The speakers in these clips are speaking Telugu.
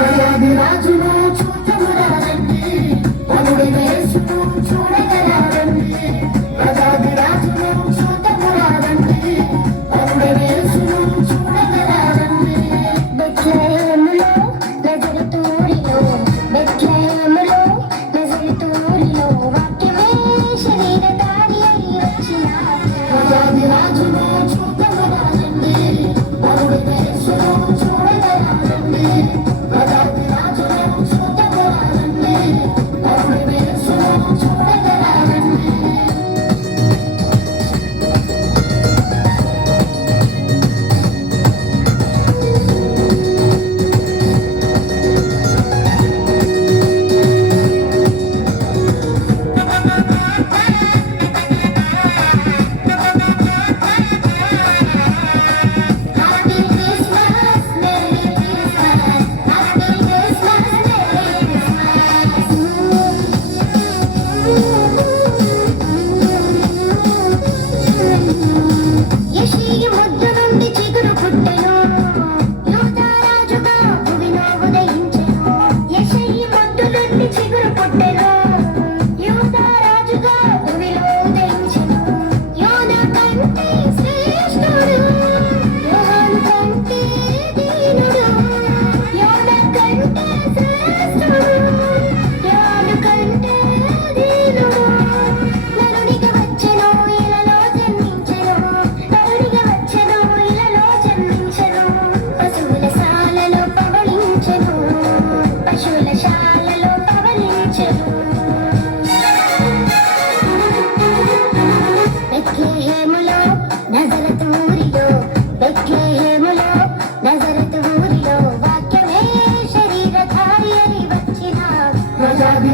రాజును చూడమురారండి, పనుడి వేసును చూడగరారండి. రాజాది రాజును చూడమురారండి, పనుడి వేసును చూడగరారండి. బెత్లెహేములో నజరేతులో, బెత్లెహేములో నజరేతులో వాక్యమే శరీరధారి అయి వచ్చిన రాజాది రాజును చూడమురారండి, పనుడి వేసును చూడగరారండి.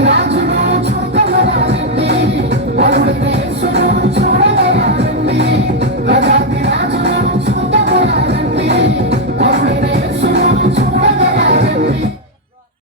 రాజును చూడమురారండి, పనుడి వేసును